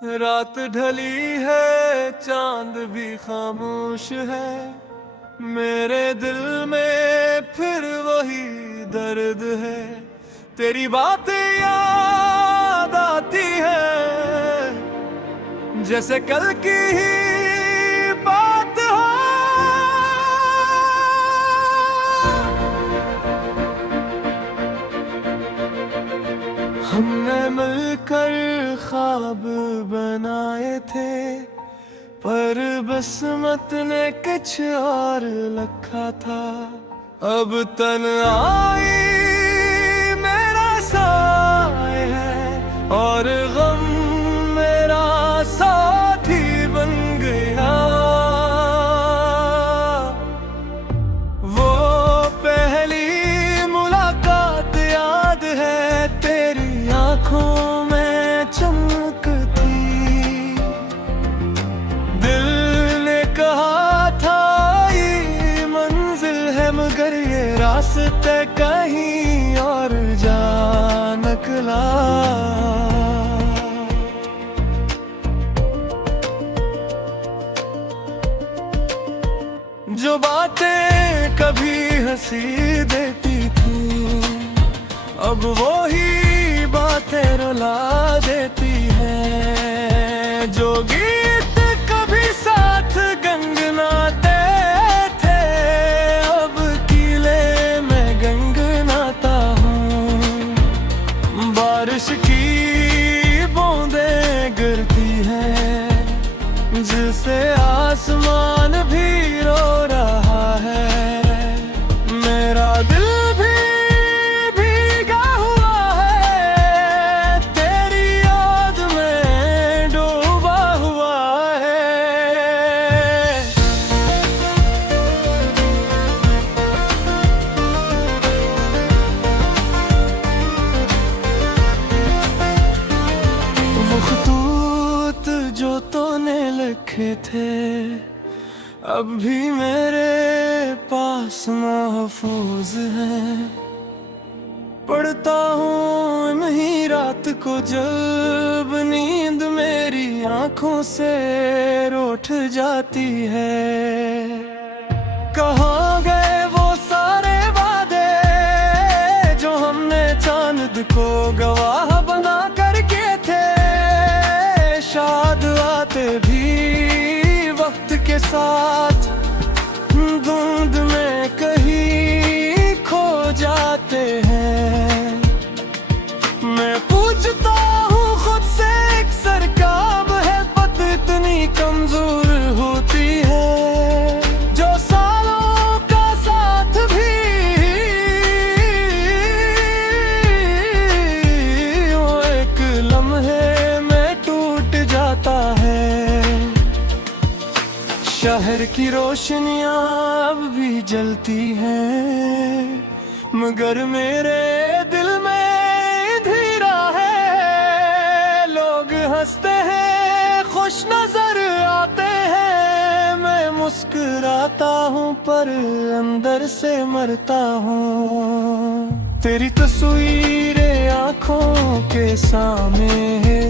रात ढली है, चांद भी खामोश है। मेरे दिल में फिर वही दर्द है। तेरी बातें याद आती है, जैसे कल की ही बात हो। हमने मिलकर ख्वाब बनाए थे, पर बसमत ने कुछ और लिखा था। अब तन्हाई मेरा साए है, और गम मेरा साथी बन गया। वो पहली मुलाकात याद है, तेरी आंखों में चमक थी। दिल ने कहा था ये मंजिल है, मगर ये रास्ते कहीं और जा निकला। जो बातें कभी हंसी देती थी, अब वो ही बातें रुला देती हैं। जो गीत कभी साथ गुनगुनाते थे, अब कीले में गुनगुनाता हूँ। बारिश की बूंदें गिरती हैं, जिससे आसमान भी रो रहा है। मेरा दिल भी भीगा हुआ है, तेरी याद में डूबा हुआ है। वो खतूत जो तूने लिखे थे, अब भी मेरे पास महफूज है। पढ़ता हूँ इन्हीं रात को, जब नींद मेरी आंखों से रूठ जाती है। कहाँ गए वो सारे वादे, जो हमने चांद को गवाह बना कर के थे। शाद आते भी वक्त के साथ, धुंध में कहीं खो जाते हैं। मैं पूछता हूँ खुद से, एक सरकाब है पत इतनी कमजोर होती है, जो सालों का साथ भी वो एक लम्हे में टूट जाता है। शहर की रोशनियां अब भी जलती हैं, मगर मेरे दिल में अंधेरा है। लोग हंसते हैं, खुश नजर आते हैं। मैं मुस्कुराता हूँ, पर अंदर से मरता हूँ। तेरी तस्वीरें आंखों के सामने है,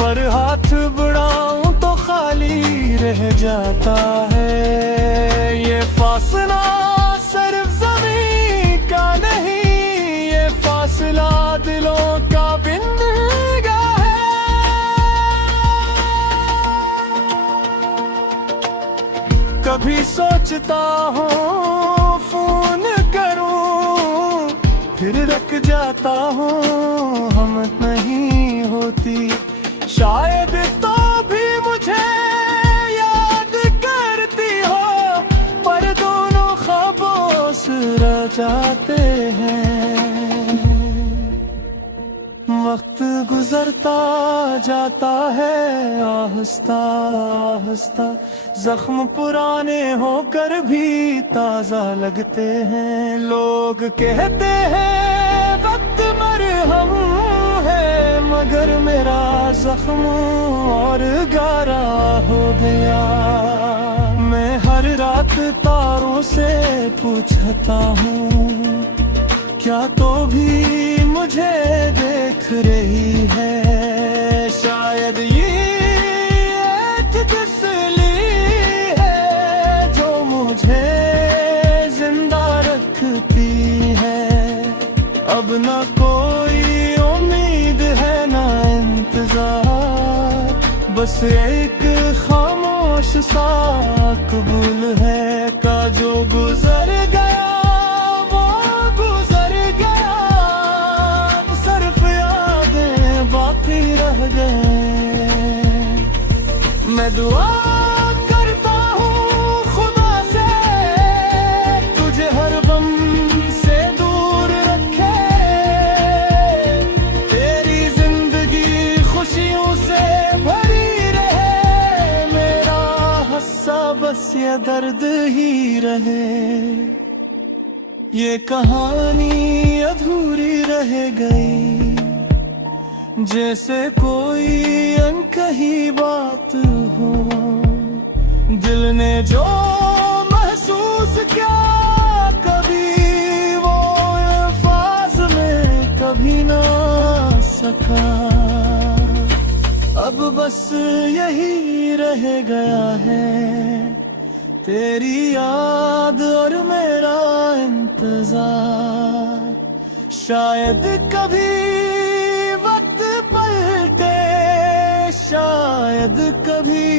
पर हाथ बढ़ाऊं तो खाली रह जाता है। ये फासला सिर्फ ज़मीन का नहीं, ये फासला दिलों का बिन निगाह है। कभी सोचता हूँ फोन करूँ, फिर रख जाता हूँ हिम्मत नहीं होती। शायद तो भी मुझे याद करती हो, पर दोनों ख्वाबों से रह जाते हैं। वक्त गुजरता जाता है आहिस्ता आहिस्ता, जख्म पुराने होकर भी ताजा लगते हैं। लोग कहते हैं वक्त मरहम है, मगर मेरा जख्म और गारा हो गया। मैं हर रात तारों से पूछता हूँ, क्या तो भी मुझे देख रही है? शायद ये अब ना कोई उम्मीद है ना इंतजार, बस एक खामोश सा कबूल है का जो गुजर गया वो गुजर गया, सिर्फ यादें बाकी रह गए। मैं दुआ करता हूँ खुदा से तुझे हर गम से दूर रखे, तेरी जिंदगी खुशियों से भरी रहे, मेरा हस्सा बस ये दर्द ही रहे। ये कहानी अधूरी रह गई जैसे कोई अनकही बात हो, दिल ने जो महसूस किया कभी वो अल्फाज में कभी ना सका। अब बस यही रह गया है, तेरी याद और मेरा इंतजार। शायद कभी वक्त पलटे, शायद कभी